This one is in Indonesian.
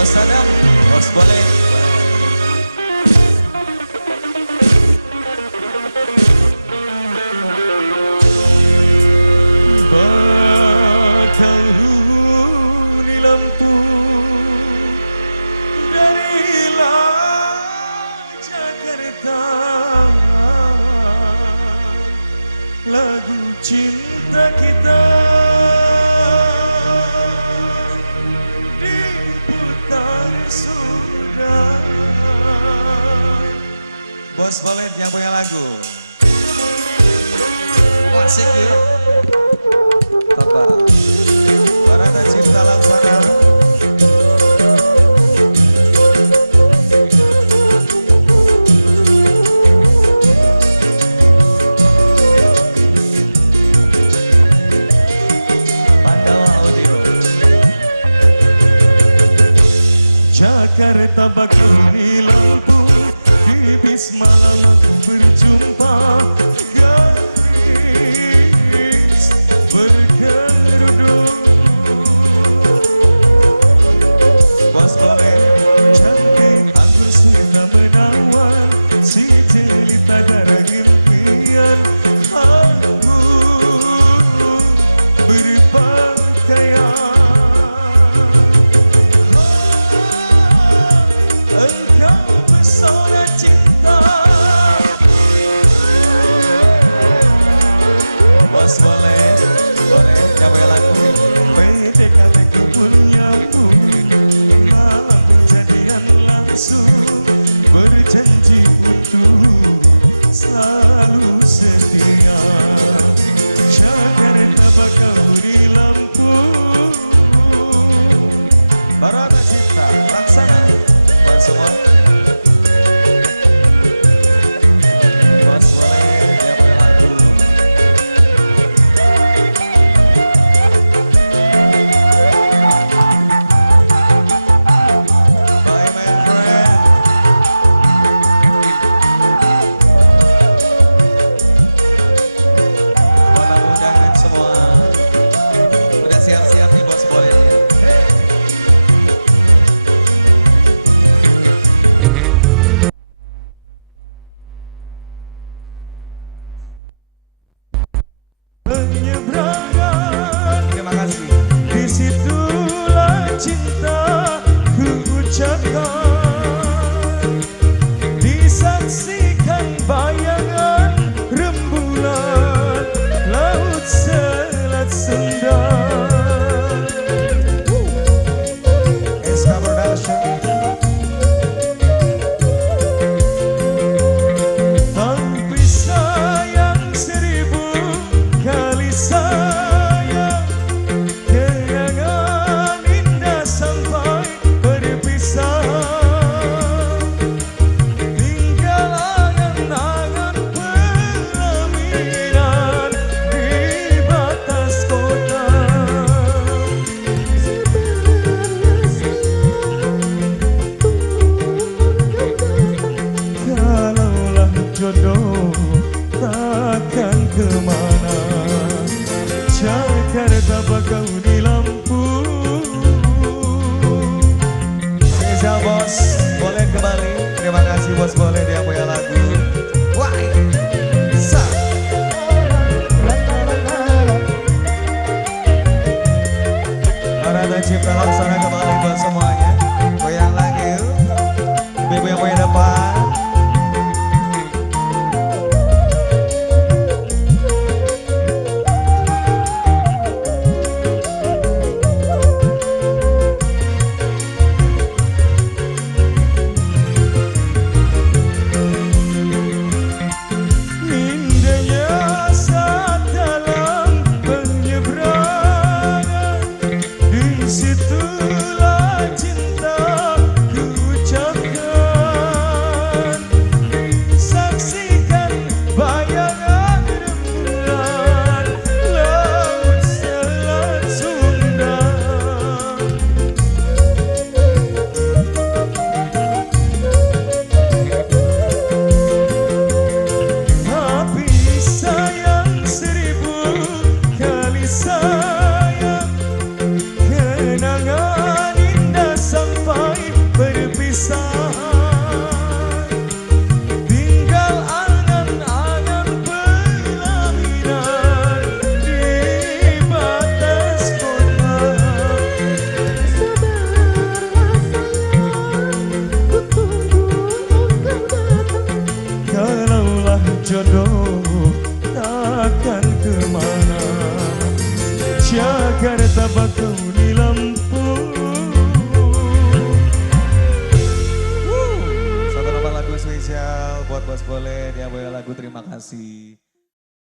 Bos Adam, bos boleh. Bakal huni lampu dari Jakarta, lagu cinta kita diputar sudah. Bos boleh yang punya lagu. Asik yuk. Bapak Barata Cinta Laksana. Pandawa Audio. Jakarta bakal di lampu, di bis malam aku berjumpa. Garis berkerudung, Bos boleh. cantik anggun sudah menawan, si jelita darah impian anggun berpakaian. Engkau pesona cinta. Bos boleh. Boleh yang punya lagu. PDKT ku pun nyambung, malam pun jadian langsung, berjanji untuk selalu setia. Jakarta bakal di lampu. Barata Cinta Laksana. Buat semua. Bos boleh yang punya lagu. Bye my friend. Pada undangan semua. Udah siap-siap nih bos bolehnya. Terima kasih. Disitulah cinta ku ucapkan, disaksikan bayangan rembulan laut Selat Sunda. SK Production. Tapi sayang 1000 kali sayang, kenangan indah sampai berpisah. Tinggal angan-angan pelaminan di batas kota. Kalaulah jodoh takkan kemana, Jakarta bakal di lampu. Spesial bos boleh kembali. Terima kasih bos boleh yang punya lagu. Wah, sa. Barata Cinta Laksana kembali buat semuanya. Goyang lagi yuk. Ibu yang punya depan. Indahnya saat dalam penyeberangan, disitulah cinta lagu. Terima kasih.